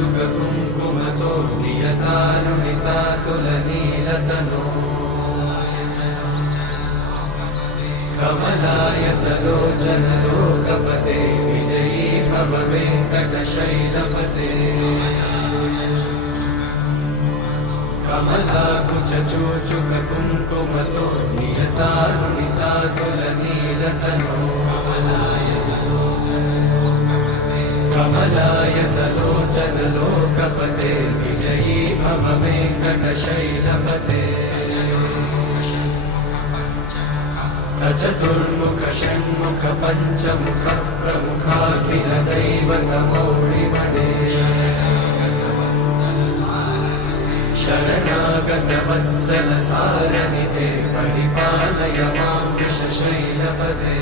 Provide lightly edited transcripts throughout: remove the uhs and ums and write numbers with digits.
कमलाकुचूचुककुङ्कुमतो नियतारुणितातुलनीलतनो कमलायतलोचनलोकपते विजयी भव वेङ्कटशैलपते कमलाकुचूचुककुङ्कुमतो नियतारुणितातुलनीलतनो कमलायतलोचनलोकपते विजयी भव वेङ्कटशैलपते सचतुर्मुख षण्मुख पञ्चमुख प्रमुखाखिलदैवतमौळिमणे शरणागतवत्सलसारनिधे परिपालय मां वृषशैलपते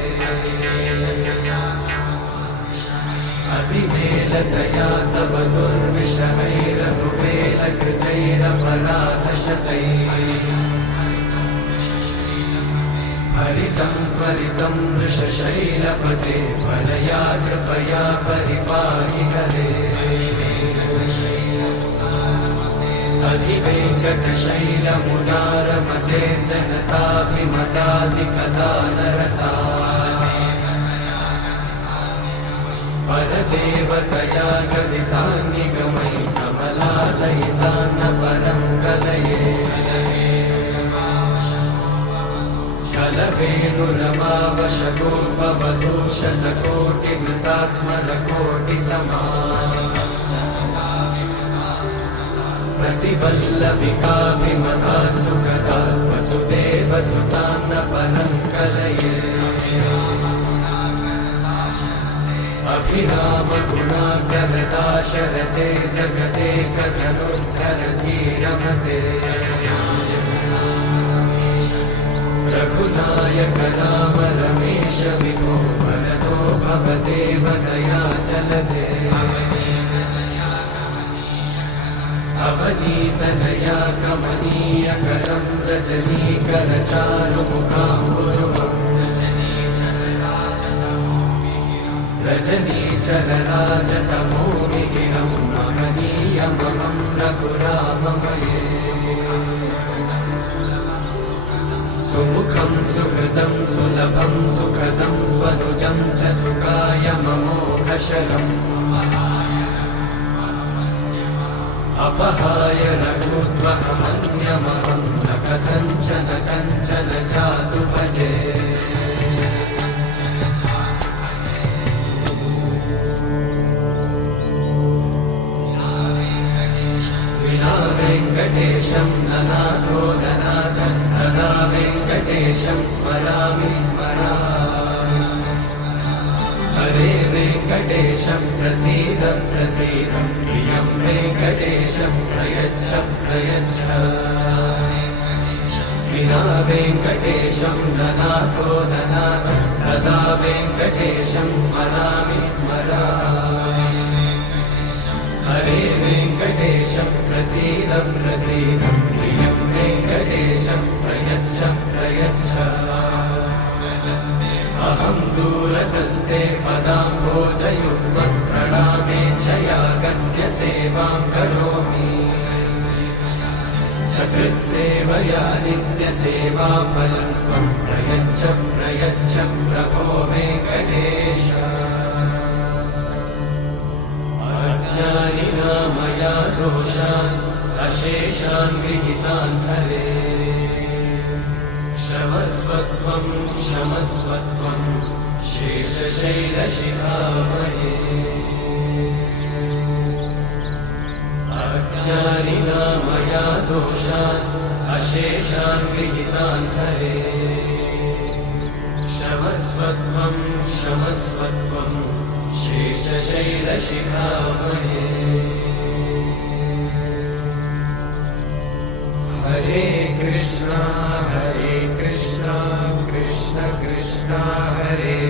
अतिवेलतया तव दुर्विषहैरनुवेलकृतैरपराधशतैः हरितं त्वरितं वृषशैलपते वरया कृपया परिपाहि हरे अधिवेङ्कटशैलमुदारमते जनताभिमताधिकदानरता परदेवतया गदितान्निगमै कमलादयितान्न परं कलये कलवेणुरमावशगोपवधूषणकोटिवृतात्स्मरकोटिसमा प्रतिवल्लविकाभिमतात् सुखदात् वसुदेवसुतान्न परं कलये अभिरामगुणाकरदाशरथे जगदेकधनुर्धरधीरमते रघुनायक राम रमेश विभो वरदो भवदेव दयाचलधे अवनीतनया कमनीयकरं रजनीकरचारुमुखाम्बुरुहम् रजनीचरराजतमोमिहिरं महनीयमहं रघुराममये सुमुखं सुहृदं सुलभं सुखदं स्वनुजं च सुखायममोघशरम् अपहाय रघुत्वहमन्यमहं न कथञ्चन कञ्चन जातु भजे विना वेङ्कटेशं ननाथो ननाथः सदा वेङ्कटेशं स्मरामि स्मरामि हरे वेङ्कटेशं प्रसीद प्रसीद प्रियं वेङ्कटेशं प्रयच्छ प्रयच्छ विना वेङ्कटेशं ननाथो ननाथः सदा वेङ्कटेशं स्मरामि स्मरामि हरे वेङ्कटेशं प्रसीद प्रसीद प्रियं वेङ्कटेशं प्रयच्छ प्रयच्छ अहं दूरतस्ते पदाम्भोजयुग्मं प्रणामेच्छया गद्य सेवां करोमि सकृत्सेवया नित्यसेवाफलं त्वं प्रयच्छ प्रयच्छ प्रभो वेङ्कटेश अज्ञानिना मया दोषान् अशेषान् विहितान् हरे क्षमस्वत्वं क्षमस्वत्वं शेषशैलशिखामणे अज्ञानिना मया दोषान् अशेषान् विहितान् हरे क्षमस्वत्वं क्षमस्वत्वं शेषशैलशिखामणे हरे कृष्णा कृष्ण कृष्ण हरे